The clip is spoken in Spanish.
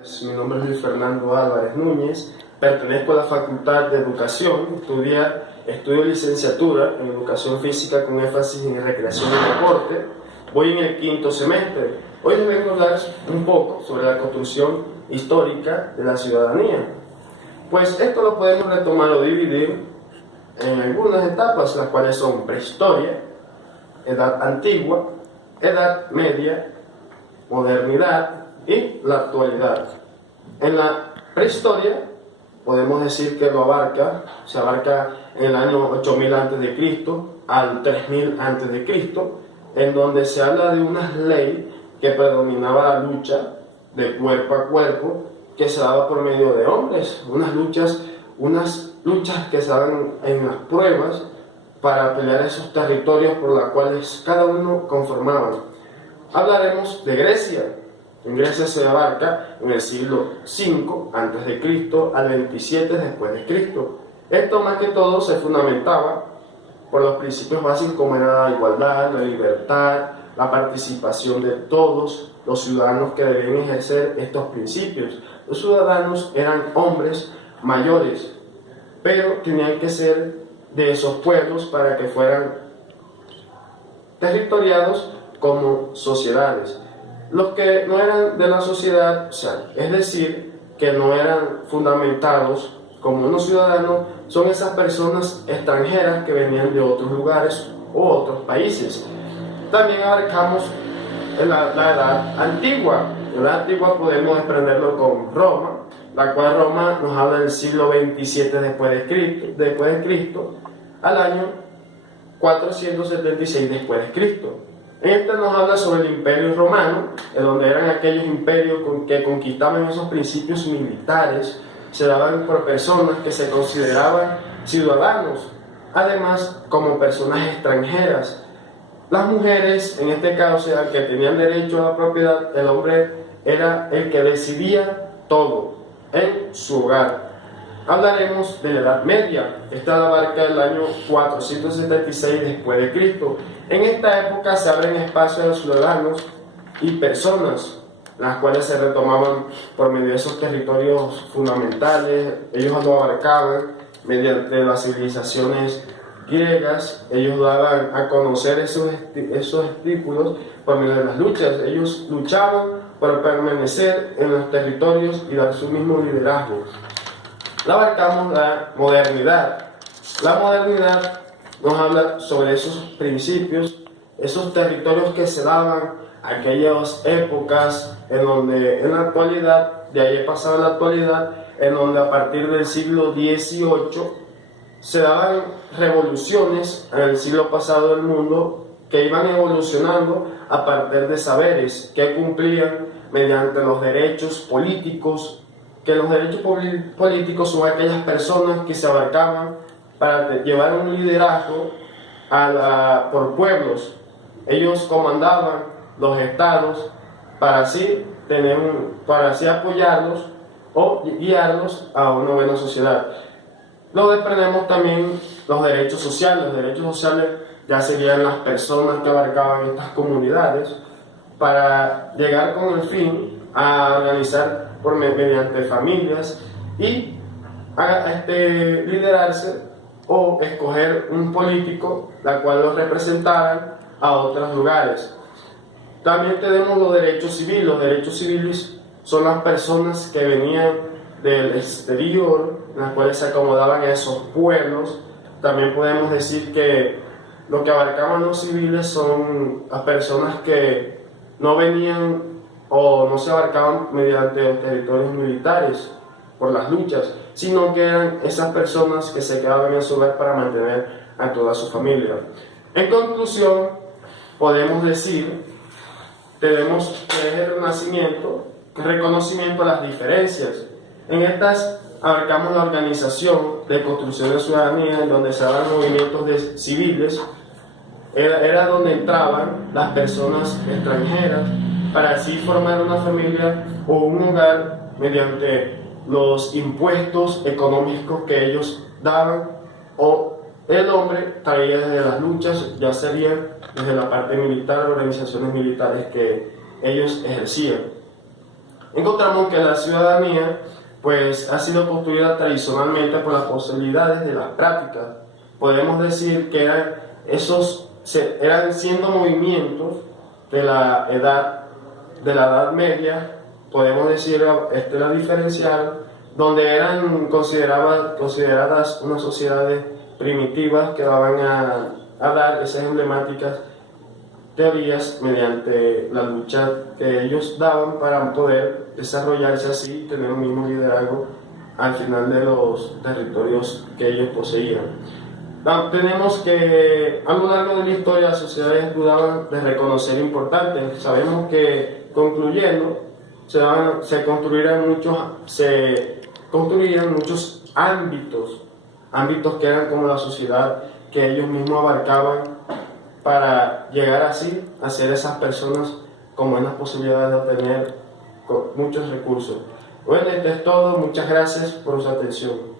Mi nombre es Luis Fernando Álvarez Núñez, pertenezco a la Facultad de Educación, estudio licenciatura en Educación Física con énfasis en recreación y deporte. Voy en el quinto semestre. Hoy les vengo a hablar un poco sobre la construcción histórica de la ciudadanía. Pues esto lo podemos retomar o dividir en algunas etapas, las cuales son prehistoria, edad antigua, edad media, modernidad y la actualidad. En la prehistoria podemos decir que se abarca en el año 8000 a.C. al 3000 a.C., en donde se habla de una ley que predominaba la lucha de cuerpo a cuerpo que se daba por medio de hombres, unas luchas que se daban en las pruebas para pelear esos territorios por los cuales cada uno conformaba. Hablaremos de Grecia. En Grecia se abarca en el siglo V a.C. al 27 después de Cristo. Esto más que todo se fundamentaba por los principios básicos como era la igualdad, la libertad, la participación de todos los ciudadanos que debían ejercer estos principios. Los ciudadanos eran hombres mayores, pero tenían que ser de esos pueblos para que fueran territoriados como sociedades. Los que no eran de la sociedad, es decir, que no eran fundamentados como unos ciudadanos, son esas personas extranjeras que venían de otros lugares o otros países. También abarcamos la edad antigua. En la edad antigua podemos desprenderlo con Roma, la cual Roma nos habla del siglo XXVII después de Cristo al año 476 después de Cristo. Este nos habla sobre el Imperio Romano, en donde eran aquellos imperios que conquistaban esos principios militares, se daban por personas que se consideraban ciudadanos, además como personas extranjeras. Las mujeres, en este caso, eran que tenían derecho a la propiedad, el hombre era el que decidía todo en su hogar. Hablaremos de la Edad Media. Esta abarca el año 476 después de Cristo. En esta época se abren espacios a los ciudadanos y personas, las cuales se retomaban por medio de esos territorios fundamentales. Ellos lo abarcaban mediante las civilizaciones griegas. Ellos daban a conocer esos estípulos por medio de las luchas. Ellos luchaban por permanecer en los territorios y dar su mismo liderazgo. Abarcamos la modernidad. La modernidad nos habla sobre esos principios, esos territorios que se daban aquellas épocas en donde en la actualidad, de ahí pasada la actualidad, en donde a partir del siglo XVIII se daban revoluciones en el siglo pasado del mundo que iban evolucionando a partir de saberes que cumplían mediante los derechos políticos, que los derechos políticos son aquellas personas que se abarcaban para llevar un liderazgo por pueblos. Ellos comandaban los estados para así apoyarlos o guiarlos a una buena sociedad. Luego desprendemos también los derechos sociales. Los derechos sociales ya serían las personas que abarcaban estas comunidades para llegar con el fin a organizar mediante familias y liderarse o escoger un político la cual los representara a otros lugares. También tenemos los derechos civiles. Los derechos civiles son las personas que venían del exterior, las cuales se acomodaban a esos pueblos. También podemos decir que lo que abarcaban los civiles son las personas que no venían o no se abarcaban mediante los territorios militares por las luchas, sino que eran esas personas que se quedaban en su hogar para mantener a toda su familia. En conclusión, podemos decir, tenemos que es el reconocimiento a las diferencias. En estas abarcamos la organización de construcción de ciudadanía, en donde se daban movimientos civiles, era donde entraban las personas extranjeras, para así formar una familia o un hogar mediante los impuestos económicos que ellos daban, o el hombre traía desde las luchas, ya sería desde la parte militar, organizaciones militares que ellos ejercían. encontramos que la ciudadanía pues ha sido construida tradicionalmente por las posibilidades de las prácticas. Podemos decir que eran siendo movimientos de la edad media, podemos decir la diferencial, donde eran consideradas unas sociedades primitivas que daban a dar esas emblemáticas teorías mediante la lucha que ellos daban para poder desarrollarse así y tener un mismo liderazgo al final de los territorios que ellos poseían. Tenemos que a lo largo de la historia las sociedades dudaban de reconocer importantes. Sabemos que concluyendo se construirían muchos ámbitos que eran como la sociedad que ellos mismos abarcaban para llegar así a ser esas personas con buenas posibilidades de obtener muchos recursos. Bueno, esto es todo. Muchas gracias por su atención.